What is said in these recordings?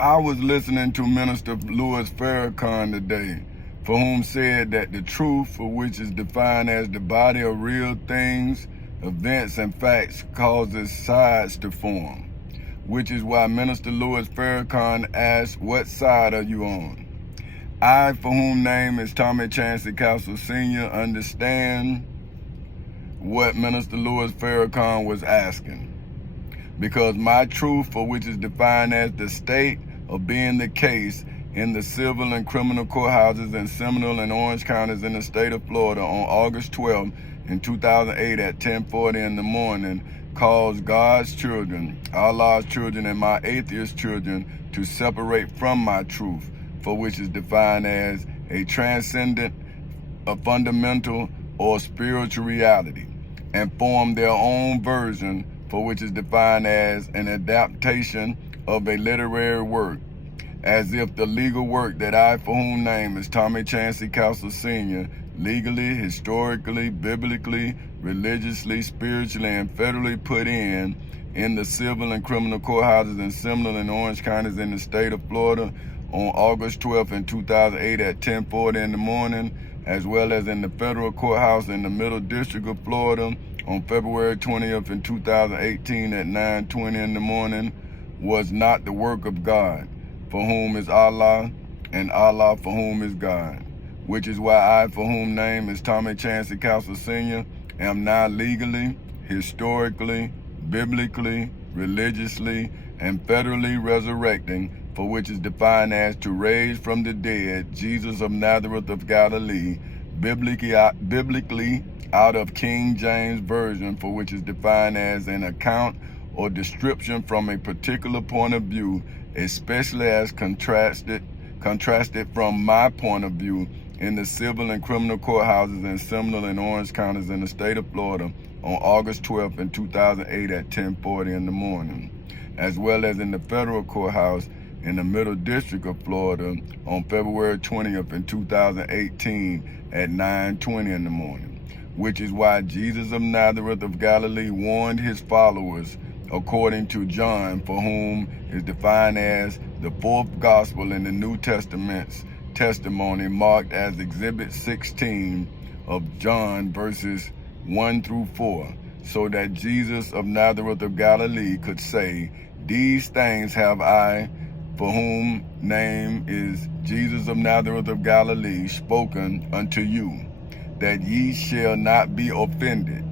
I was listening to Minister Louis Farrakhan today, for whom said that the truth, for which is defined as the body of real things, events, and facts, causes sides to form, which is why Minister Louis Farrakhan asked, what side are you on? I, for whom name is Tommy Chancey Castle Sr., understand what Minister Louis Farrakhan was asking. Because my truth, for which is defined as the state of being the case in the civil and criminal courthouses in Seminole and Orange counties in the state of Florida on August 12 in 2008 at 10:40 in the morning, caused God's children, Allah's children, and my atheist children to separate from my truth, for which is defined as a transcendent, a fundamental, or spiritual reality, and form their own version, for which is defined as an adaptation of a literary work, as if the legal work that I, for whom name is Tommy Chancey Castle Sr., legally, historically, biblically, religiously, spiritually, and federally put in the civil and criminal courthouses in Seminole and Orange counties in the state of Florida on August 12th in 2008 at 10:40 in the morning, as well as in the federal courthouse in the Middle District of Florida on February 20th in 2018 at 9:20 in the morning, was not the work of God, for whom is Allah, and Allah for whom is God, which is why I, for whom name is Tommy Chancey Castle Sr., am now legally, historically, biblically, religiously, and federally resurrecting, for which is defined as to raise from the dead Jesus of Nazareth of Galilee, biblically out of King James Version, for which is defined as an account or description from a particular point of view, especially as contrasted from my point of view in the civil and criminal courthouses in Seminole and Orange counties in the state of Florida on August 12th in 2008 at 10:40 in the morning, as well as in the federal courthouse in the Middle District of Florida on February 20th in 2018 at 9:20 in the morning, which is why Jesus of Nazareth of Galilee warned his followers, according to John, for whom is defined as the fourth gospel in the New Testament's testimony, marked as Exhibit 16 of John verses 1 through 4, so that Jesus of Nazareth of Galilee could say, these things have I, for whom name is Jesus of Nazareth of Galilee, spoken unto you, that ye shall not be offended,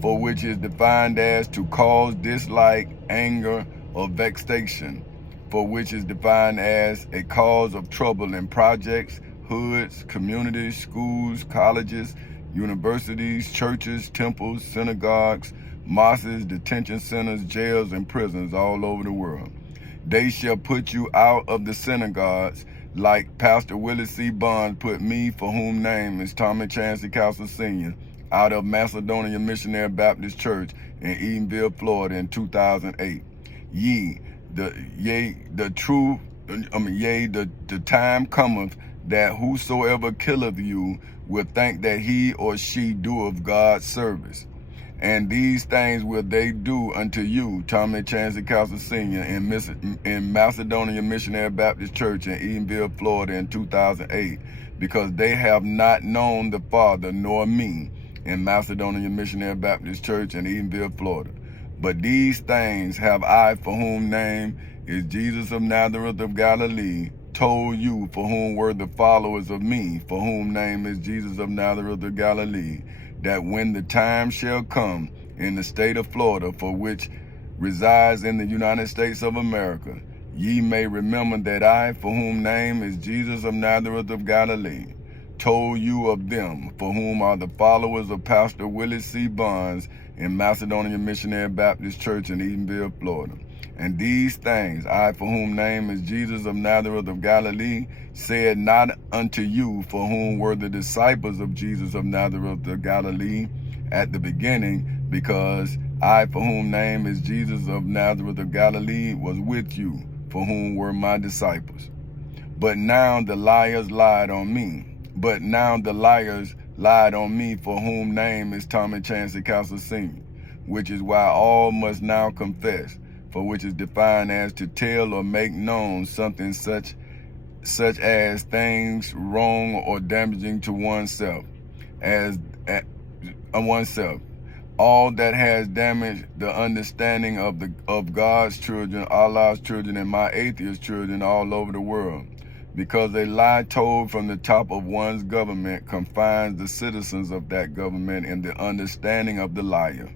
for which is defined as to cause dislike, anger, or vexation, for which is defined as a cause of trouble in projects, hoods, communities, schools, colleges, universities, churches, temples, synagogues, mosques, detention centers, jails, and prisons all over the world. They shall put you out of the synagogues, like Pastor Willie C. Bonds put me, for whom name is Tommy Chancey Castle Sr., out of Macedonia Missionary Baptist Church in Edenville, Florida in 2008. The time cometh that whosoever killeth you will think that he or she doeth God's service. And these things will they do unto you, Tommy Chancey Castle Sr., in Macedonia Missionary Baptist Church in Edenville, Florida in 2008, because they have not known the Father nor me, in Macedonia Missionary Baptist Church in Edenville, Florida. But these things have I, for whom name is Jesus of Nazareth of Galilee, told you, for whom were the followers of me, for whom name is Jesus of Nazareth of Galilee, that when the time shall come in the state of Florida, for which resides in the United States of America, ye may remember that I, for whom name is Jesus of Nazareth of Galilee, told you of them, for whom are the followers of Pastor Willie C. Bonds in Macedonia Missionary Baptist Church in Edenville, Florida. And these things, I, for whom name is Jesus of Nazareth of Galilee, said not unto you, for whom were the disciples of Jesus of Nazareth of Galilee at the beginning, because I, for whom name is Jesus of Nazareth of Galilee, was with you, for whom were my disciples. But now the liars lied on me. For whom name is Tommy Chancey Castle Sr., which is why all must now confess, for which is defined as to tell or make known something such as things wrong or damaging to oneself, oneself. All that has damaged the understanding of God's children, Allah's children, and my atheist children all over the world. Because a lie told from the top of one's government confines the citizens of that government in the understanding of the liar,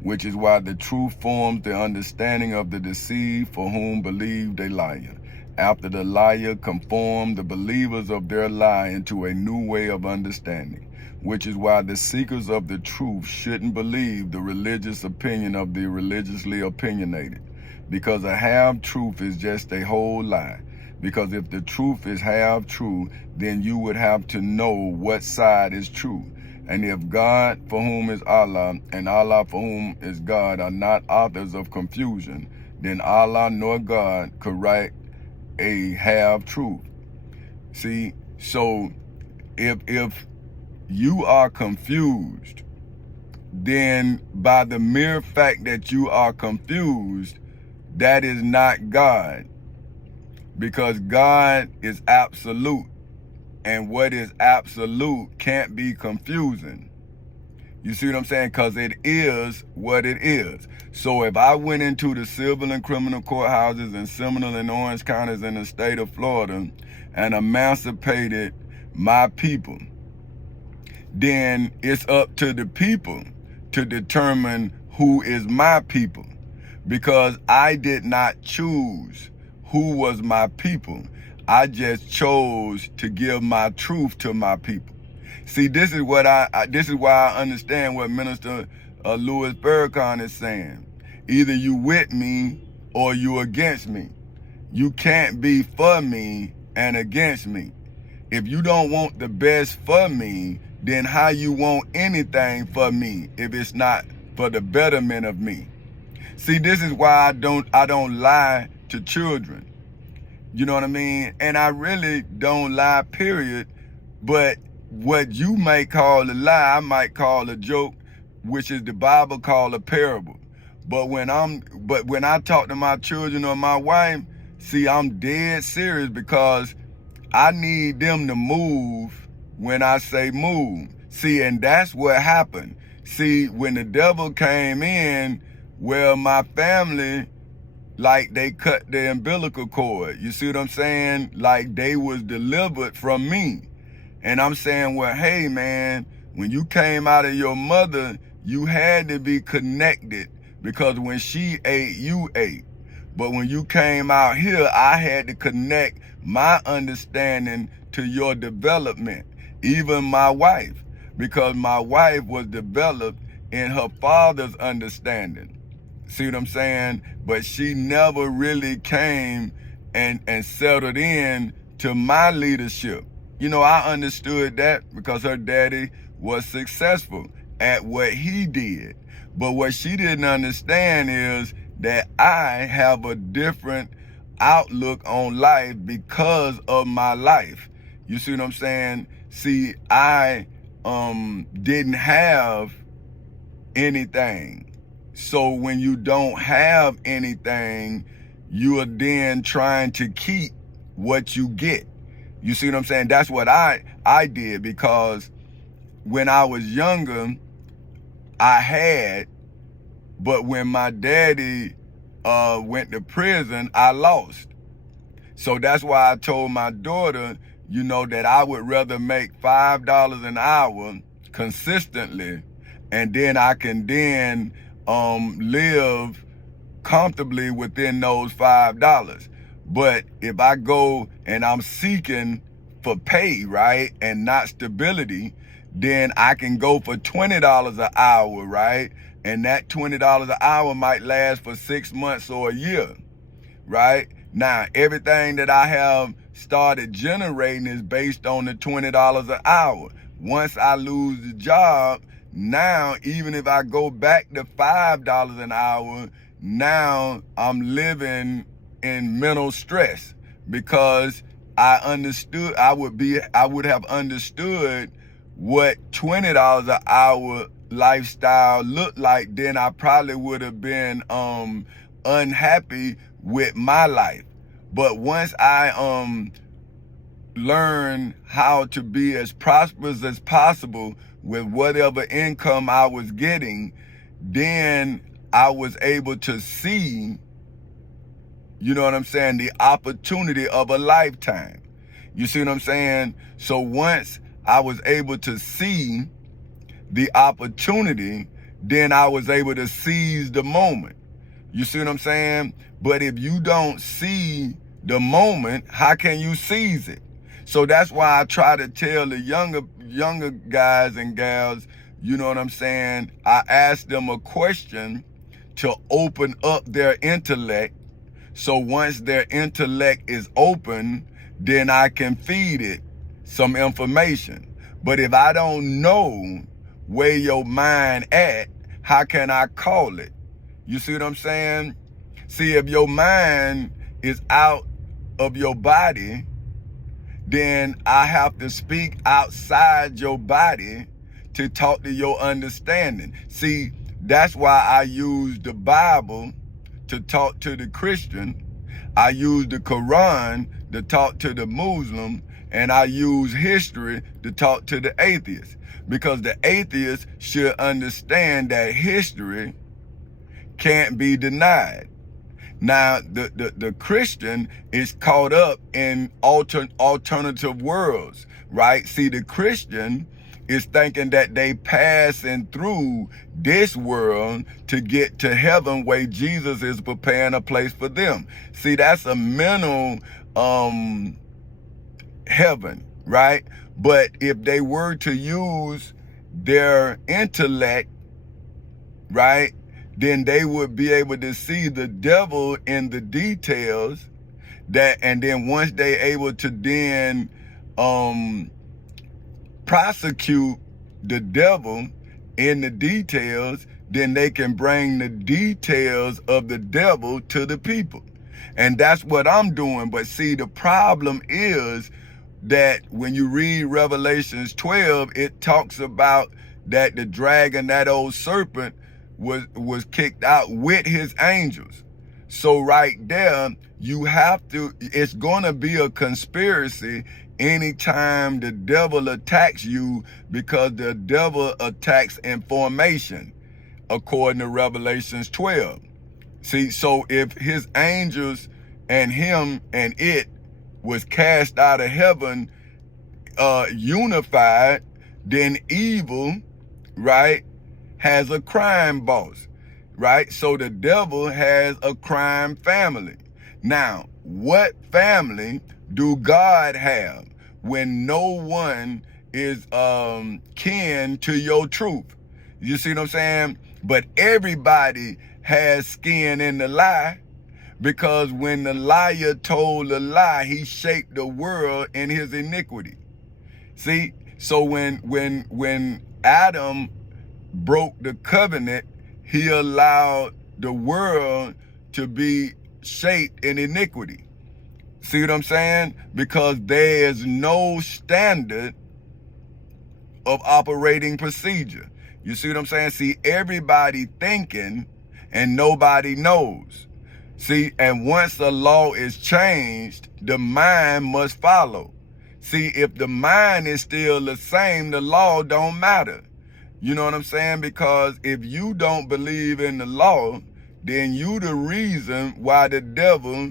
which is why the truth forms the understanding of the deceived for whom believed a liar. After the liar conformed the believers of their lie into a new way of understanding, which is why the seekers of the truth shouldn't believe the religious opinion of the religiously opinionated, because a half-truth is just a whole lie. Because if the truth is half true, then you would have to know what side is true. And if God, for whom is Allah, and Allah, for whom is God, are not authors of confusion, then Allah nor God could write a half-truth. See, so if you are confused, then by the mere fact that you are confused, that is not God. Because God is absolute, and what is absolute can't be confusing. You see what I'm saying? Because it is what it is. So if I went into the civil and criminal courthouses in Seminole and Orange counties in the state of Florida and emancipated my people, then it's up to the people to determine who is my people. Because I did not choose who was my people. I just chose to give my truth to my people. See, this is what this is why I understand what Minister Louis Farrakhan is saying. Either you with me or you against me. You can't be for me and against me. If you don't want the best for me, then how you want anything for me if it's not for the betterment of me? See, this is why I don't lie to children. You know what I mean? And I really don't lie, period. But what you might call a lie, I might call a joke, which is the Bible called a parable. But when I talk to my children or my wife, see, I'm dead serious, because I need them to move when I say move. See, and that's what happened. See, when the devil came in, well, my family, like, they cut the umbilical cord. You see what I'm saying? Like, they was delivered from me. And I'm saying, well, hey, man, when you came out of your mother, you had to be connected, because when she ate, you ate. But when you came out here, I had to connect my understanding to your development. Even my wife, because my wife was developed in her father's understanding. See what I'm saying? But she never really came and settled in to my leadership. You know, I understood that because her daddy was successful at what he did. But what she didn't understand is that I have a different outlook on life because of my life. You see what I'm saying? See, I didn't have anything. So when you don't have anything, you are then trying to keep what you get. You see what I'm saying? That's what I did, because when I was younger, I had, but when my daddy went to prison, I lost. So that's why I told my daughter, you know, that I would rather make $5 an hour consistently, and then I can then live comfortably within those $5. But if I go and I'm seeking for pay, right, and not stability, then I can go for $20 an hour, right? And that $20 an hour might last for 6 months or a year, right? Now, everything that I have started generating is based on the $20 an hour. Once I lose the job, now, even if I go back to $5 an hour, now I'm living in mental stress, because I would have understood what $20 an hour lifestyle looked like. Then I probably would have been unhappy with my life. But once I learned how to be as prosperous as possible with whatever income I was getting, then I was able to see, you know what I'm saying, the opportunity of a lifetime. You see what I'm saying? So once I was able to see the opportunity, then I was able to seize the moment. You see what I'm saying? But if you don't see the moment, how can you seize it? So that's why I try to tell the younger guys and gals, you know what I'm saying? I ask them a question to open up their intellect. So once their intellect is open, then I can feed it some information. But if I don't know where your mind at, how can I call it? You see what I'm saying? See, if your mind is out of your body, then I have to speak outside your body to talk to your understanding. See, that's why I use the Bible to talk to the Christian. I use the Quran to talk to the Muslim, and I use history to talk to the atheist. Because the atheist should understand that history can't be denied. Now, the Christian is caught up in alternative worlds, right? See, the Christian is thinking that they passing through this world to get to heaven where Jesus is preparing a place for them. See, that's a mental heaven, right? But if they were to use their intellect, right, then they would be able to see the devil in the details, and then once they able to then prosecute the devil in the details, then they can bring the details of the devil to the people. And that's what I'm doing. But see, the problem is that when you read Revelations 12, it talks about that the dragon, that old serpent, was kicked out with his angels. So right there, you have to, it's going to be a conspiracy anytime the devil attacks you, because the devil attacks in formation, according to Revelations 12. See, so if his angels and him and it was cast out of heaven, unified, then evil, right, has a crime boss, right? So the devil has a crime family. Now, what family do God have when no one is kin to your truth? You see what I'm saying? But everybody has skin in the lie, because when the liar told a lie, he shaped the world in his iniquity. See, so when Adam broke the covenant, he allowed the world to be shaped in iniquity. See what I'm saying? Because there is no standard of operating procedure. You see what I'm saying? See, everybody thinking and nobody knows. See, and once the law is changed, the mind must follow. See, if the mind is still the same, the law don't matter. You know what I'm saying? Because if you don't believe in the law, then you the reason why the devil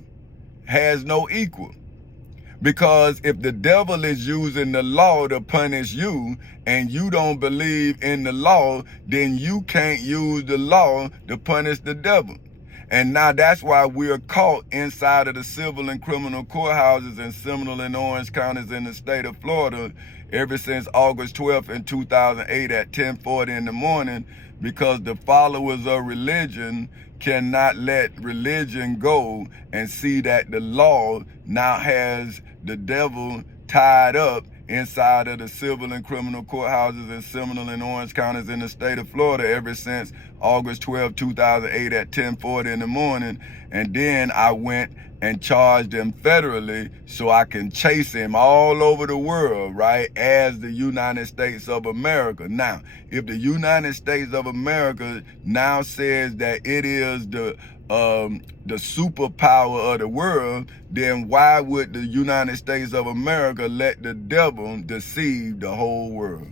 has no equal. Because if the devil is using the law to punish you and you don't believe in the law, then you can't use the law to punish the devil. And now that's why we're caught inside of the civil and criminal courthouses in Seminole and Orange counties in the state of Florida ever since August 12th in 2008 at 10:40 in the morning, because the followers of religion cannot let religion go and see that the law now has the devil tied up inside of the civil and criminal courthouses in Seminole and Orange counties in the state of Florida ever since August 12, 2008 at 10:40 in the morning. And then I went and charged him federally so I can chase him all over the world, right, as the United States of America. Now, if the United States of America now says that it is the superpower of the world, then why would the United States of America let the devil deceive the whole world?